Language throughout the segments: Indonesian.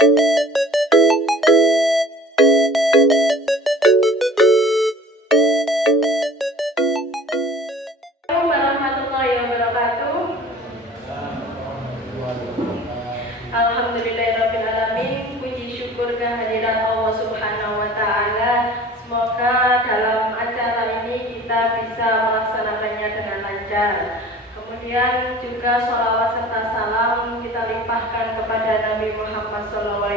warahmatullahi wabarakatuh. Alhamdulillahirrabbilalamin. Puji syukur kehadirat Allah Subhanahu wa Ta'ala. Semoga dalam acara ini kita bisa melaksanakannya dengan lancar. Kemudian juga sholawat serta salam kita limpahkan kepada Nabi Muhammad SAW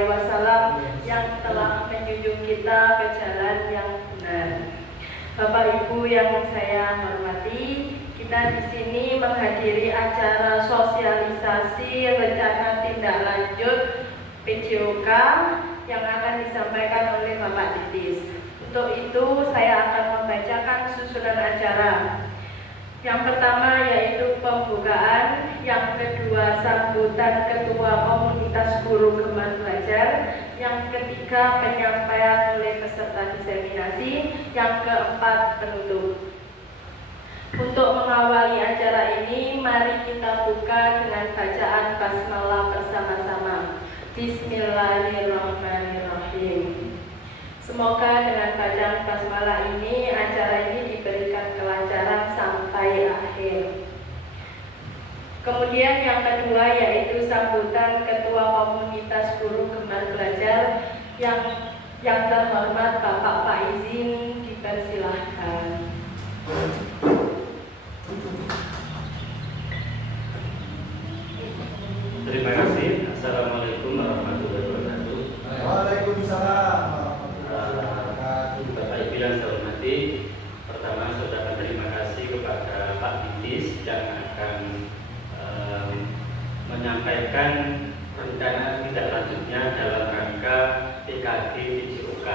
yang telah menjunjung kita ke jalan yang benar. Bapak Ibu yang saya hormati, kita di sini menghadiri acara sosialisasi rencana tindak lanjut PJOK yang akan disampaikan oleh Bapak Titis. Untuk itu saya akan membacakan susunan acara. Yang pertama yaitu pembukaan, yang kedua sambutan Ketua Komunitas Guru Gemar Belajar, yang ketiga penyampaian oleh peserta diseminasi, yang keempat penutup. Untuk mengawali acara ini, mari kita buka dengan bacaan basmalah bersama-sama. Bismillahirrahmanirrahim. Semoga dengan bacaan basmalah ini, acara ini diberikan kelancaran sampai akhir. Kemudian yang kedua yaitu sambutan Ketua Komunitas Guru Gemar Belajar yang terhormat Bapak Faizin, dipersilahkan. Terima kasih. Assalamualaikum warahmatullahi wabarakatuh. Waalaikumsalam warahmatullahi wabarakatuh. Bapak Ibu yang saya hormati, pertama saya ucapkan terima kasih kepada Pak Titis yang akan menyampaikan rencana tindak lanjutnya dalam rangka PKG PJOK.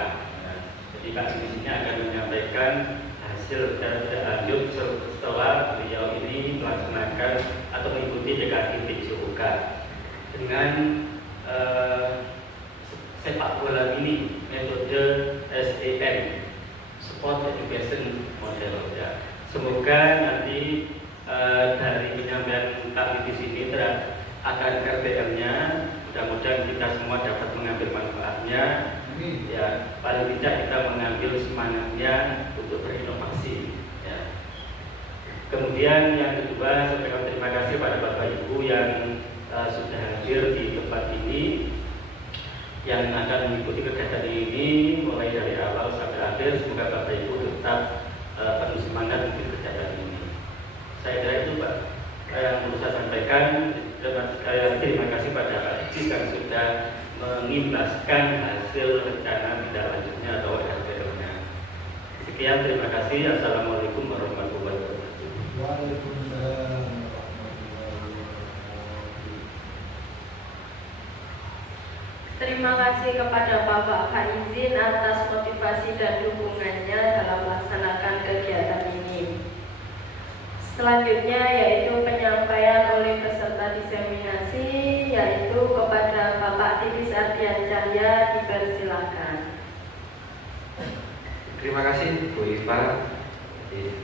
Jadi Pak Titis ini akan menyampaikan hasil rencana tindak lanjut setelah beliau ini melaksanakan atau mengikuti PKG PJOK dengan sepak bola ini, metode SEM, Sport Education Model. Ya. Semoga nanti dari penyampaian Pak Titis ini akan RTM-nya, mudah-mudahan kita semua dapat mengambil manfaatnya. Ya, paling tidak kita mengambil semangatnya untuk berinovasi. Ya. Kemudian yang kedua, saya ucapkan terima kasih pada Bapak Ibu yang sudah hadir di tempat ini, yang akan mengikuti kegiatan ini mulai dari awal sampai akhir. Semoga Bapak Ibu tetap penuh semangat untuk kegiatan ini. Saya kira itu Pak yang perlu saya sampaikan. Terima kasih pada Pak Titis yang sudah mengimbaskan hasil rencana tindak lanjutnya atau RTL-nya. Sekian, terima kasih. Assalamualaikum warahmatullahi wabarakatuh. Waalaikumsalam. Terima kasih kepada Bapak Faizin atas motivasi dan dukungannya dalam melaksanakan kegiatan ini. Selanjutnya yaitu penyampaian oleh peserta diseminasi, yaitu kepada Bapak Titis Ardian Cahya, dipersilakan. Terima kasih Bu Iva.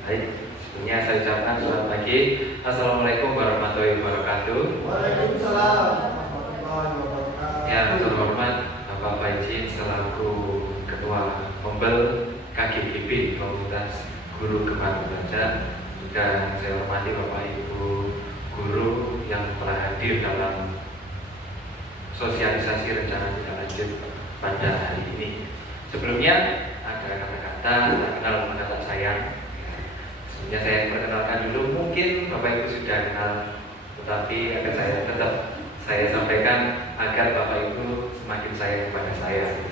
Baik, sebelumnya saya ucapkan selamat pagi. Assalamualaikum warahmatullahi wabarakatuh. Waalaikumsalam warahmatullahi wabarakatuh. Yang terhormat Bapak Faizin selaku Ketua Kombel KGGB Komunitas Guru Gemar Belajar. Dan saya hormati Bapak Ibu guru yang telah hadir dalam sosialisasi rencana tindak lanjut pada hari ini. Sebelumnya ada kata-kata tak kenal maka tak sayang. Sebelumnya saya perkenalkan dulu, mungkin Bapak Ibu sudah kenal, tetapi akan saya sampaikan agar Bapak Ibu semakin sayang kepada saya.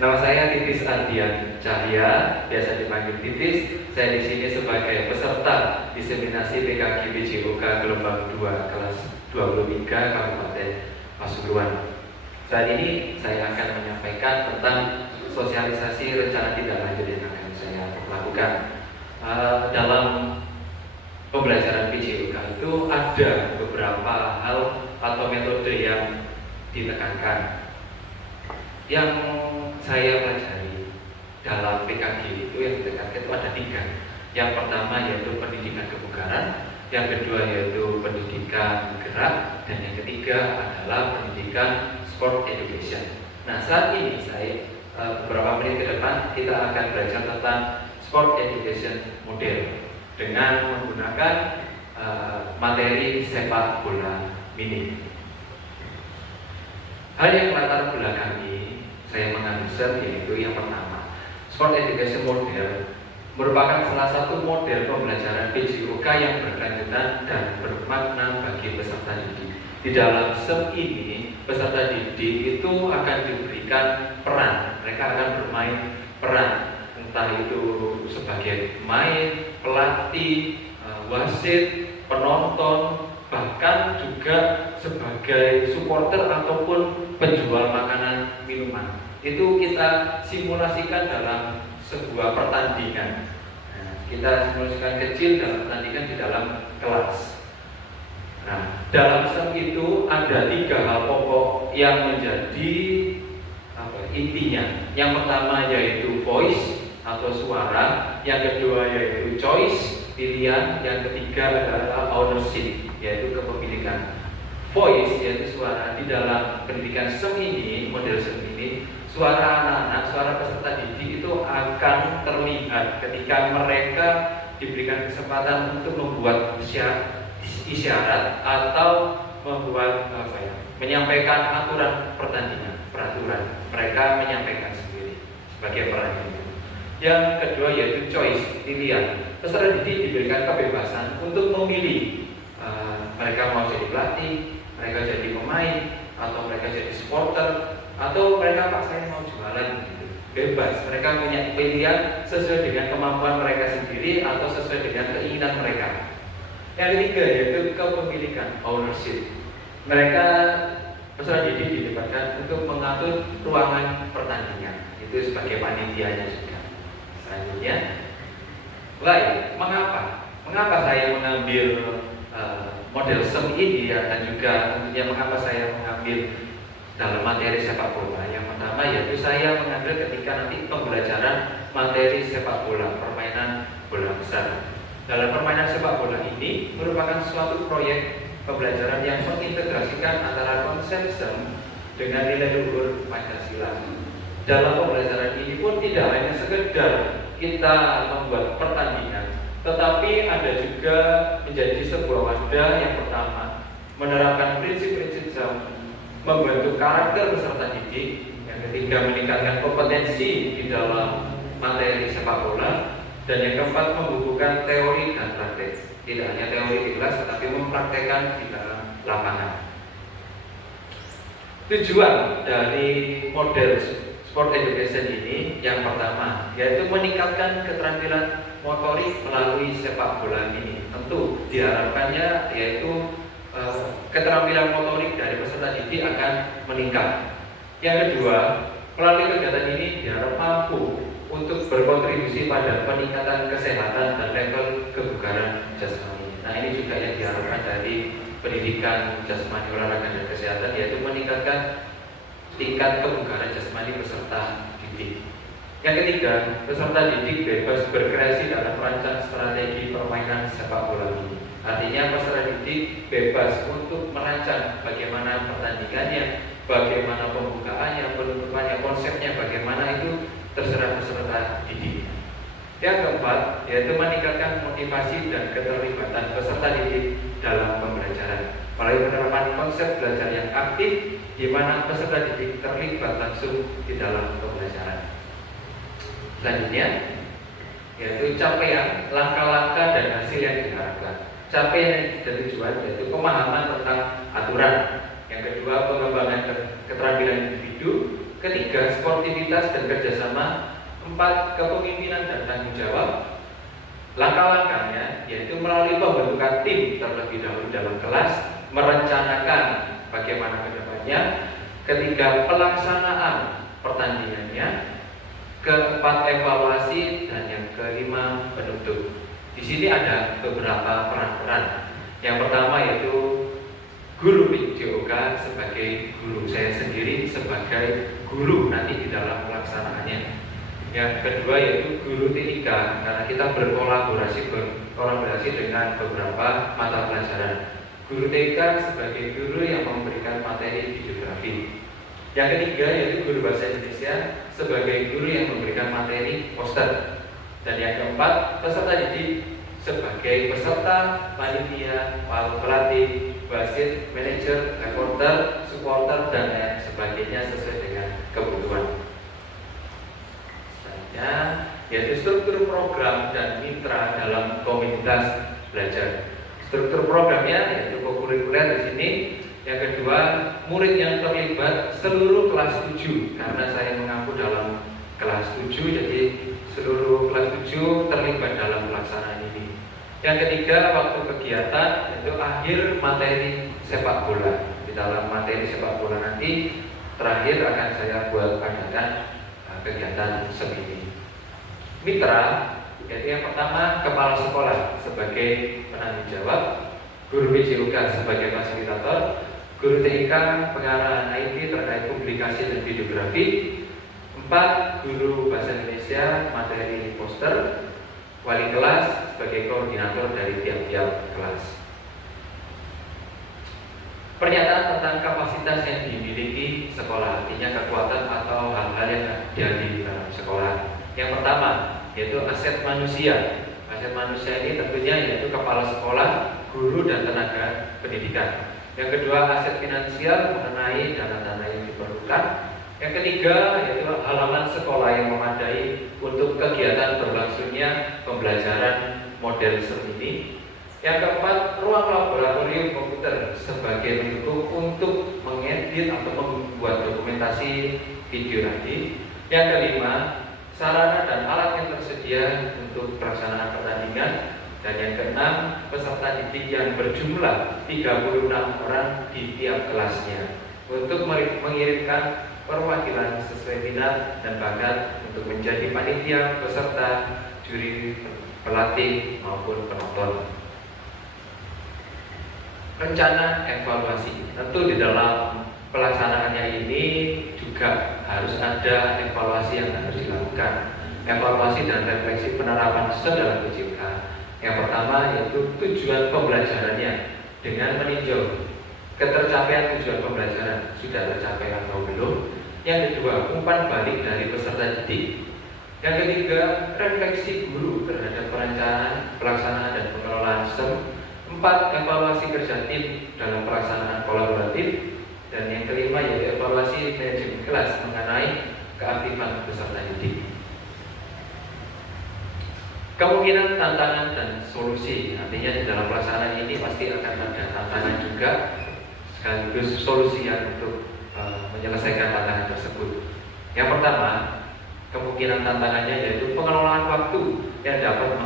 Nama saya Titis Ardian Cahya, biasa dipanggil Titis. Saya di sini sebagai peserta diseminasi PKG PJOK gelombang 2 kelas 23 Kabupaten Pasuruan. Saat ini saya akan menyampaikan tentang sosialisasi rencana tindak lanjut yang akan saya lakukan. Dalam pembelajaran PJOK itu ada beberapa hal atau metode yang ditekankan. Yang saya pelajari dalam PKG itu yang ditekankan itu ada 3. Yang pertama yaitu pendidikan kebugaran, yang kedua yaitu pendidikan gerak, dan yang ketiga adalah pendidikan sport education. Nah, saat ini saya beberapa menit ke depan kita akan belajar tentang sport education model dengan menggunakan materi sepak bola mini. Hal yang latar belakangi saya menganalisa yaitu yang pertama, sport education model merupakan salah satu model pembelajaran PJOK yang berkelanjutan dan bermakna bagi peserta didik. Di dalam SEM ini, peserta didik itu akan diberikan peran, mereka akan bermain peran, entah itu sebagai pemain, pelatih, wasit, penonton, bahkan juga sebagai supporter ataupun penjual makanan minuman. Itu kita simulasikan dalam sebuah pertandingan. Nah, kita simulasikan kecil dalam pertandingan di dalam kelas. Nah, dalam SEM itu ada 3 hal pokok yang menjadi intinya. Yang pertama yaitu voice atau suara, yang kedua yaitu choice, pilihan, yang ketiga adalah ownership, yaitu kepemilikan. Voice yaitu suara. Di dalam pendidikan SEM ini, model SEM ini, suara anak-anak, suara peserta didik itu akan terlihat ketika mereka diberikan kesempatan untuk membuat isyarat atau membuat menyampaikan aturan pertandingan, peraturan. Mereka menyampaikan sendiri sebagai perannya. Yang kedua yaitu choice, pilihan. Peserta didik diberikan kebebasan untuk memilih. Mereka mau jadi pelatih, mereka jadi pemain, atau mereka jadi supporter, atau mereka pak saya mau jualan gitu. Bebas, mereka punya pilihan sesuai dengan kemampuan mereka sendiri atau sesuai dengan keinginan mereka. Yang ketiga yaitu kepemilikan, ownership. Mereka peserta didik dilibatkan untuk mengatur ruangan pertandingan, itu sebagai panitianya juga. Selanjutnya, why? Mengapa saya mengambil model SEM ini ya, dan juga tentunya mengapa saya mengambil dalam materi sepak bola. Yang pertama yaitu saya mengambil ketika nanti pembelajaran materi sepak bola, permainan bola besar. Dalam permainan sepak bola ini merupakan suatu proyek pembelajaran yang mengintegrasikan antara konsep SEM dengan nilai luhur Pancasila. Dalam pembelajaran ini pun tidak hanya sekedar kita membuat pertandingan, tetapi ada juga menjadi sebuah wadah. Yang pertama, menerapkan prinsip-prinsip SEM, membentuk karakter peserta didik. Yang ketiga, meningkatkan kompetensi di dalam materi sepak bola. Dan yang keempat, membukukan teori dan praktek. Tidak hanya teori di kelas, tetapi mempraktekkan di dalam lapangan. Tujuan dari model sport education ini yang pertama yaitu meningkatkan keterampilan motorik melalui sepak bola ini. Tentu diharapkannya yaitu keterampilan motorik dari peserta didik akan meningkat. Yang kedua, melalui kegiatan ini diharap mampu untuk berkontribusi pada peningkatan kesehatan dan level kebugaran jasmani. Nah, ini juga yang diharapkan dari pendidikan jasmani, olahraga dan kesehatan, yaitu meningkatkan tingkat kebugaran jasmani peserta didik. Yang ketiga, peserta didik bebas berkreasi dalam merancang strategi permainan sepak bola ini. Artinya peserta didik bebas untuk merancang bagaimana pertandingannya, bagaimana pembukaannya, penutupannya, konsepnya, bagaimana itu terserah peserta didik. Yang keempat yaitu meningkatkan motivasi dan keterlibatan peserta didik dalam pembelajaran melalui penerapan konsep belajar yang aktif, di mana peserta didik terlibat langsung di dalam pembelajaran. Selanjutnya yaitu capaian, langkah-langkah dan hasil yang diharapkan. Capaian dan tujuan yaitu pemahaman tentang aturan. Yang kedua, pengembangan keterampilan individu. Ketiga, sportivitas dan kerjasama. 4, kepemimpinan dan tanggung jawab. Langkah-langkahnya yaitu melalui pembentukan tim terlebih dahulu dalam kelas, merencanakan bagaimana kedepannya. Ketiga, pelaksanaan pertandingannya. Keempat, evaluasi, dan yang kelima, penutup. Di sini ada beberapa peran-peran. Yang pertama yaitu guru PJOK sebagai guru, saya sendiri sebagai guru nanti di dalam pelaksanaannya. Yang kedua yaitu guru TIK, karena kita berkolaborasi dengan beberapa mata pelajaran. Guru TIK sebagai guru yang memberikan materi videografi. Yang ketiga yaitu guru bahasa Indonesia sebagai guru yang memberikan materi poster. Dan yang keempat, peserta didik sebagai peserta, panitia, pelatih, wasit, manajer, reporter, supporter, dan lain sebagainya sesuai dengan kebutuhan. Selanjutnya yaitu struktur program dan mitra dalam komunitas belajar. Struktur programnya yaitu kokurikuler di sini. Yang kedua, murid yang terlibat seluruh kelas 7, karena saya mengaku dalam kelas 7, jadi seluruh kelas 7 terlibat dalam pelaksanaan ini. Yang ketiga, waktu kegiatan yaitu akhir materi sepak bola. Di dalam materi sepak bola nanti terakhir akan saya buat adakan kegiatan seni. Mitra, yaitu yang pertama kepala sekolah sebagai penanggung jawab, guru PJOK sebagai fasilitator, guru TIK pengarahan IT terkait publikasi dan videografi, 4 guru bahasa Indonesia materi poster, wali kelas sebagai koordinator dari tiap-tiap kelas. Pernyataan tentang kapasitas yang dimiliki sekolah, artinya kekuatan atau hal-hal yang ada di dalam sekolah. Yang pertama yaitu aset manusia. Aset manusia ini tentunya yaitu kepala sekolah, guru dan tenaga pendidikan. Yang kedua, aset finansial mengenai dana-dana yang diperlukan. Yang ketiga yaitu halaman sekolah yang memadai untuk kegiatan berlangsungnya pembelajaran model STEM ini. Yang keempat, ruang laboratorium komputer sebagai pendukung untuk mengedit atau membuat dokumentasi video tadi. Yang kelima, sarana dan alat yang tersedia untuk pelaksanaan pertandingan. Dan yang keenam, peserta didik yang berjumlah 36 orang di tiap kelasnya untuk mengirimkan perwakilan sesuai minat dan bakat untuk menjadi panitia, peserta, juri, pelatih maupun penonton. Rencana evaluasi, tentu di dalam pelaksanaannya ini juga harus ada evaluasi yang harus dilakukan. Evaluasi dan refleksi penerapan STEM dalam PJOK. Yang pertama yaitu tujuan pembelajarannya dengan meninjau ketercapaian tujuan pembelajaran sudah tercapai atau belum. Yang kedua, umpan balik dari peserta didik. Yang ketiga, refleksi guru terhadap perencanaan, pelaksanaan dan pengelolaan STEM. 4, evaluasi kerja tim dalam pelaksanaan kolaboratif. Dan yang kelima yaitu evaluasi manajemen kelas mengenai keaktifan peserta didik. Kemungkinan, tantangan dan solusi, artinya di dalam pelaksanaan ini pasti akan ada tantangan juga sekaligus solusi yang untuk menyelesaikan tantangan tersebut. Yang pertama, kemungkinan tantangannya yaitu pengelolaan waktu yang dapat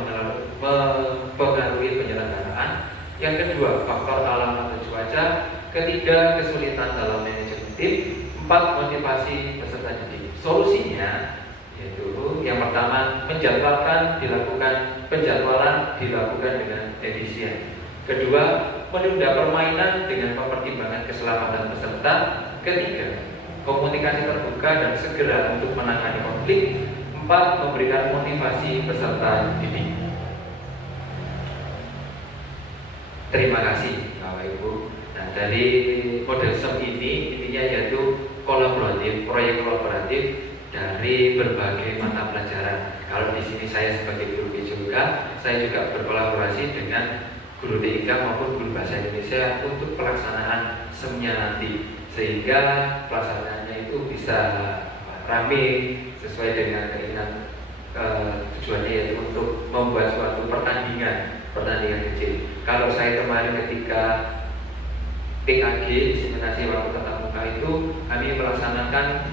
mempengaruhi penyelenggaraan. Yang kedua, faktor alam atau cuaca. Ketiga, kesulitan dalam manajemen tim. 4, motivasi peserta didik. Solusinya yaitu yang pertama, penjadwalan dilakukan dengan efisien. Kedua, menunda permainan dengan mempertimbangkan keselamatan peserta. Ketiga, komunikasi terbuka dan segera untuk menangani konflik. 4, memberikan motivasi peserta didik. Terima kasih Bapak Ibu. Nah, dari model STEM ini intinya yaitu kolaboratif, proyek kolaboratif dari berbagai mata pelajaran. Kalau di sini saya sebagai guru PJOK, saya juga berkolaborasi dengan guru TIK maupun guru bahasa Indonesia untuk pelaksanaan STEM-nya nanti, sehingga pelaksanaannya itu bisa rame sesuai dengan keinginan tujuannya yaitu untuk membuat suatu pertandingan kecil. Kalau saya kemarin ketika PKG simulasi waktu tatap muka itu kami melaksanakan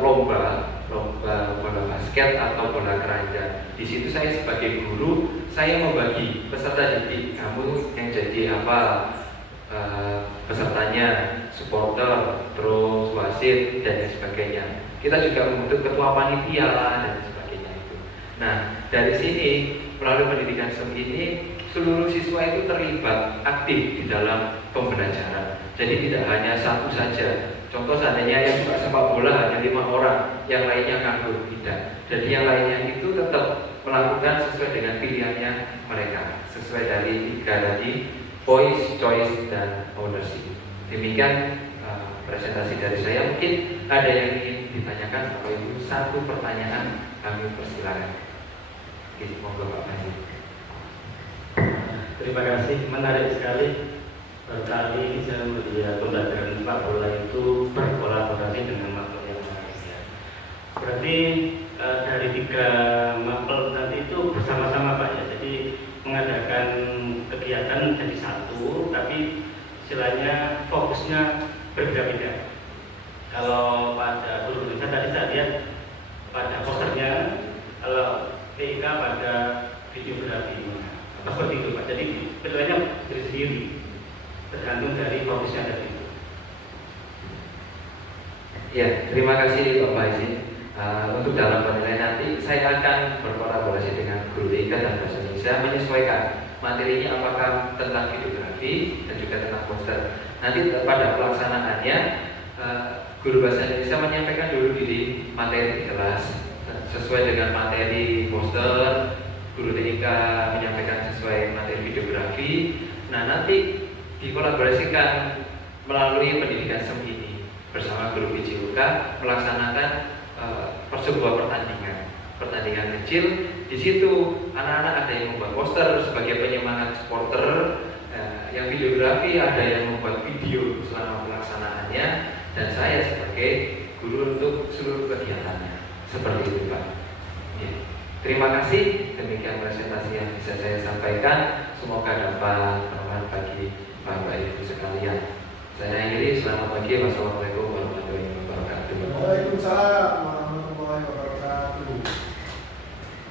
lomba bola basket atau bola keranjang. Di situ saya sebagai guru, saya membagi peserta didik, kamu yang jadi apa pesertanya, supporter, terus wasit dan lain sebagainya. Kita juga membentuk ketua panitia dan sebagainya itu. Nah, dari sini melalui pendidikan STEM ini seluruh siswa itu terlibat aktif di dalam pembelajaran. Jadi tidak hanya satu saja. Contoh seandainya yang suka sepak bola hanya 5 orang, yang lainnya nganggur, tidak. Jadi yang lainnya itu tetap melakukan sesuai dengan pilihannya mereka, sesuai dari 3 tadi, voice, choice, dan ownership. Demikian presentasi dari saya. Mungkin ada yang ingin ditanyakan Bapak Ibu, satu pertanyaan kami persilakan. Oke, monggo Pak Fahmi. Terima kasih, menarik sekali. Kali ini saya melihat pembelajaran sepak bola itu berkolaborasi dengan mapel yang lain. Ya. Berarti dari 3 mapel tadi itu bersama-sama Pak ya. Jadi mengadakan kegiatan menjadi satu, tapi istilahnya fokusnya berbeda-beda. Kalau pada guru Indonesia tadi saya lihat pada posternya, kalau TIK pada videografi. Apa seperti itu Pak? Jadi istilahnya sendiri, tergantung dari fokusnya tadi. Ya, terima kasih Bapak Izin. Untuk dalam penilaian nanti saya akan berkolaborasi dengan guru TIK dan bahasa Indonesia menyesuaikan materinya apakah tentang videografi dan juga tentang poster. Nanti pada pelaksanaannya guru bahasa Indonesia menyampaikan dulu diri materi di kelas sesuai dengan materi poster, guru TIK menyampaikan sesuai materi videografi. Nah, nanti dikolaborasikan melalui pendidikan SEM ini bersama guru PJUK melaksanakan sebuah pertandingan kecil. Di situ anak-anak ada yang membuat poster sebagai penyemangat supporter, yang videografi ada yang membuat video selama pelaksanaannya, dan saya sebagai guru untuk seluruh kegiatannya. Seperti itu Pak. Ya. Terima kasih, demikian presentasi yang bisa saya sampaikan. Semoga dapat bermanfaat bagi Bapak Ibu sekalian. Saya akhiri, selamat pagi, wassalamualaikum warahmatullahi wabarakatuh. Waalaikumsalam warahmatullahi wabarakatuh.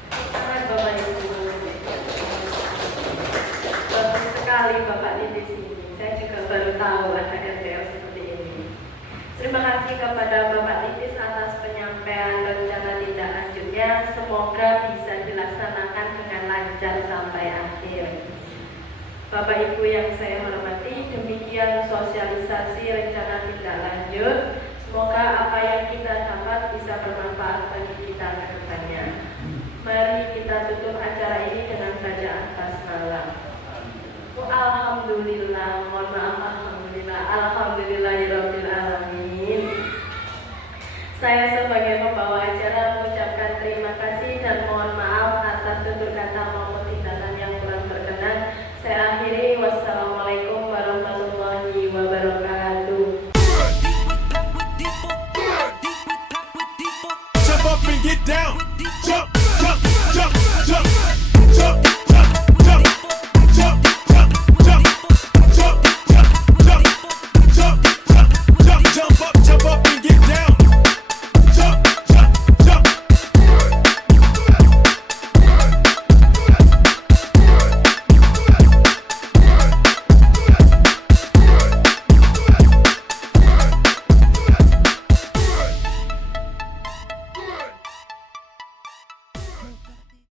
Selamat Bapak Ibu. Bagus sekali Bapak di sini. Saya juga baru tahu ada RTL seperti ini. Terima kasih kepada Bapak Titis atas penyampaian rencana tindak lanjutnya. Semoga bisa dilaksanakan dengan lancar sampai akhir. Bapak Ibu yang saya hormati, demikian sosialisasi rencana tindak lanjut. Semoga apa yang kita dapat bisa bermanfaat bagi kita ke depannya. Mari kita tutup acara ini dengan bacaan basmalah. Alhamdulillah, mohon maaf, alhamdulillah, alhamdulillah ya Rabbil